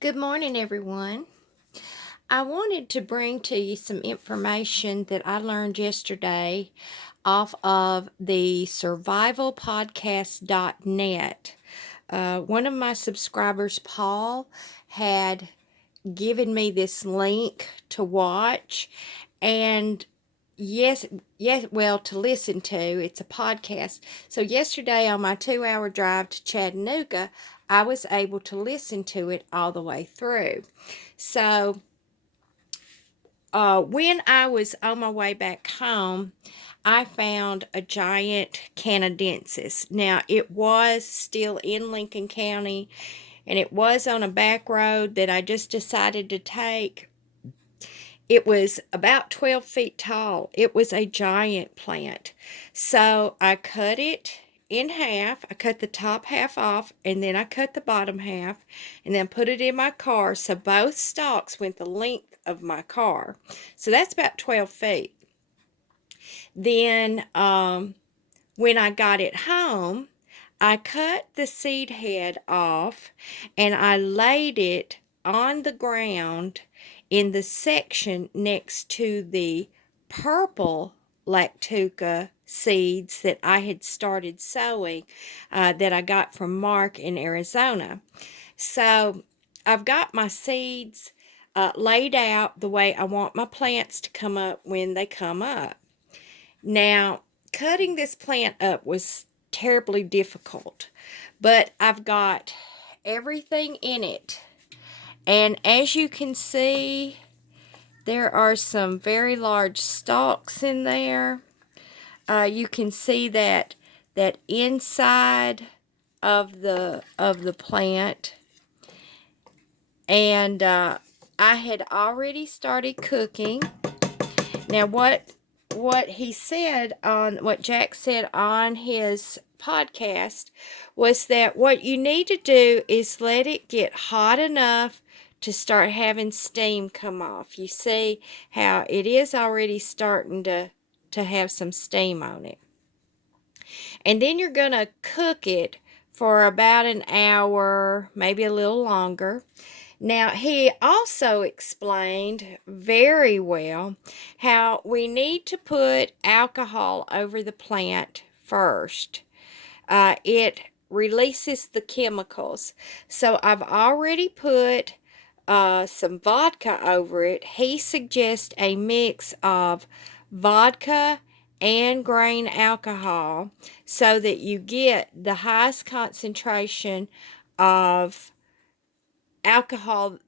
Good morning, everyone. I wanted to bring to you some information that I learned yesterday off of the survivalpodcast.net. One of my subscribers, Paul, had given me this link to watch, and to listen to. It's a podcast. So yesterday on my 2-hour drive to Chattanooga, I was able to listen to it all the way through. So when I was on my way back home, I found a giant canadensis. Now, it was still in Lincoln County, and it was on a back road that I just decided to take. It was about 12 feet tall. It was a giant plant. So I cut it in half. I cut the top half off, and then I cut the bottom half, and then put it in my car. So both stalks went the length of my car. So that's about 12 feet. Then when I got it home, I cut the seed head off, and I laid it on the ground in the section next to the purple lactuca seeds that I had started sowing that I got from Mark in Arizona. So I've got my seeds laid out the way I want my plants to come up when they come up. Now, cutting this plant up was terribly difficult, but I've got everything in it. And as you can see, there are some very large stalks in there. You can see that inside of the plant, and I had already started cooking. Now, what Jack said on his podcast was that what you need to do is let it get hot enough to start having steam come off. You see how it is already starting to have some steam on it. And then you're going to cook it for about an hour, maybe a little longer. Now, he also explained very well how we need to put alcohol over the plant first. It releases the chemicals. So I've already put some vodka over it. He suggests a mix of vodka and grain alcohol so that you get the highest concentration of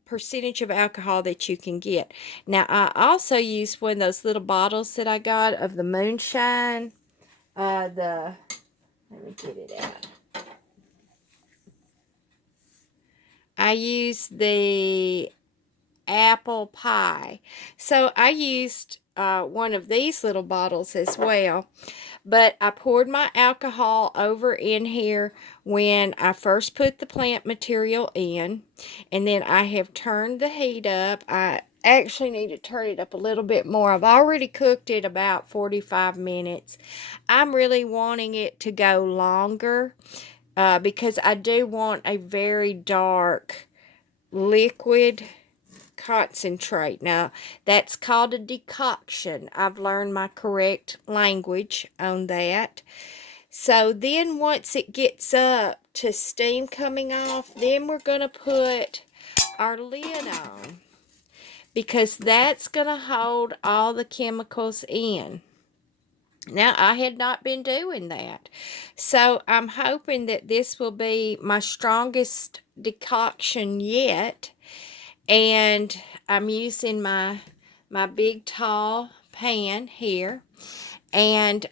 percentage of alcohol that you can get. Now, I also used one of those little bottles that I got of the moonshine. Let me get it out. I used the apple pie. So I used one of these little bottles as well. But I poured my alcohol over in here when I first put the plant material in. And then I have turned the heat up. I actually need to turn it up a little bit more. I've already cooked it about 45 minutes. I'm really wanting it to go longer because I do want a very dark liquid concentrate. Now, that's called a decoction. I've learned my correct language on that. So then once it gets up to steam coming off, then we're going to put our lid on, because that's going to hold all the chemicals in. Now, I had not been doing that. So I'm hoping that this will be my strongest decoction yet. And I'm using my big tall pan here. And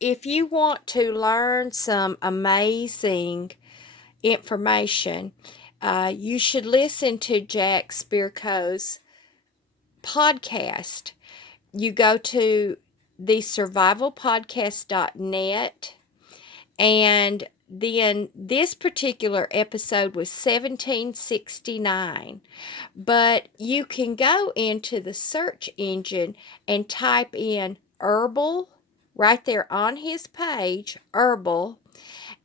if you want to learn some amazing information, you should listen to Jack Spirko's podcast. You go to the survivalpodcast.net, and then this particular episode was 1769. But you can go into the search engine and type in herbal right there on his page, herbal,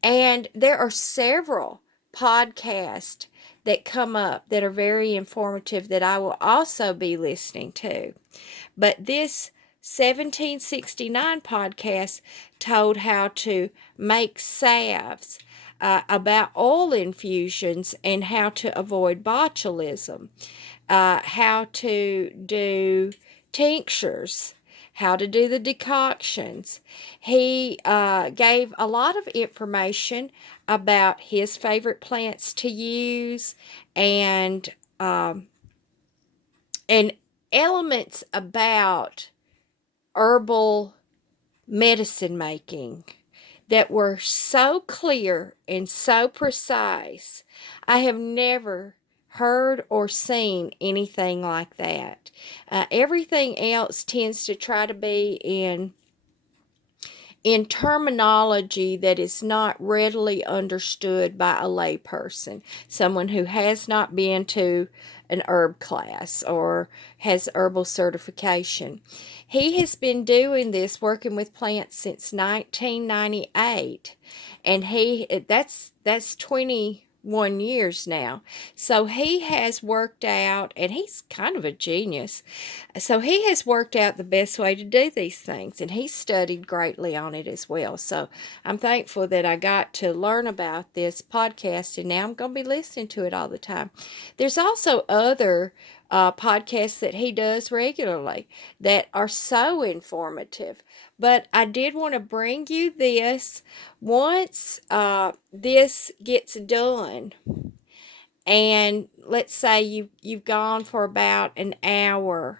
and there are several podcasts that come up that are very informative that I will also be listening to. But this 1769 podcast told how to make salves, about oil infusions and how to avoid botulism, how to do tinctures, how to do the decoctions. He gave a lot of information about his favorite plants to use, and um, and elements about herbal medicine making that were so clear and so precise. I have never heard or seen anything like that. Everything else tends to try to be in terminology that is not readily understood by a layperson, someone who has not been to an herb class or has herbal certification. He has been doing this, working with plants since 1998, and that's 21 years now. So he has worked out, and he's kind of a genius. So he has worked out the best way to do these things, and he studied greatly on it as well. So I'm thankful that I got to learn about this podcast, and now I'm going to be listening to it all the time. There's also other podcasts that he does regularly that are so informative. But I did want to bring you this. Once this gets done, and let's say you've gone for about an hour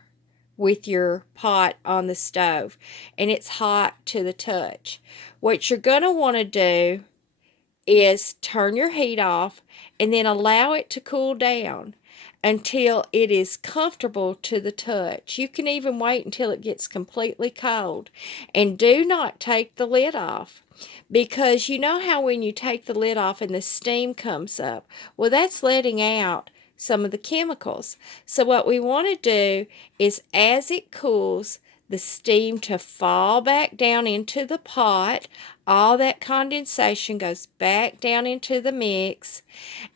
with your pot on the stove and it's hot to the touch, what you're going to want to do is turn your heat off and then allow it to cool down until it is comfortable to the touch. You can even wait until it gets completely cold. And do not take the lid off, because you know how when you take the lid off and the steam comes up, well, that's letting out some of the chemicals. So what we want to do is, as it cools, the steam to fall back down into the pot. All that condensation goes back down into the mix,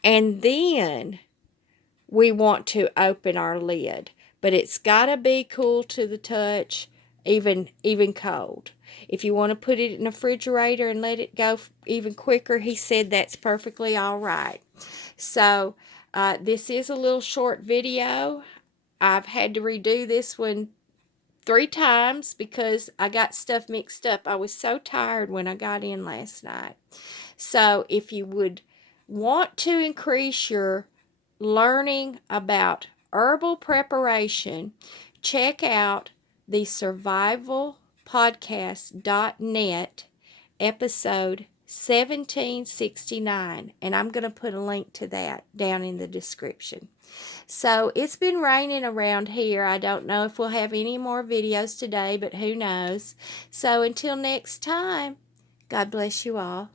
and then we want to open our lid. But it's got to be cool to the touch, even cold. If you want to put it in a refrigerator and let it go even quicker, he said that's perfectly all right. So this is a little short video. I've had to redo this one 3 times because I got stuff mixed up. I was so tired when I got in last night. So if you would want to increase your learning about herbal preparation, check out the survivalpodcast.net episode 1769, and I'm going to put a link to that down in the description. So it's been raining around here. I don't know if we'll have any more videos today, but who knows. So until next time, God bless you all.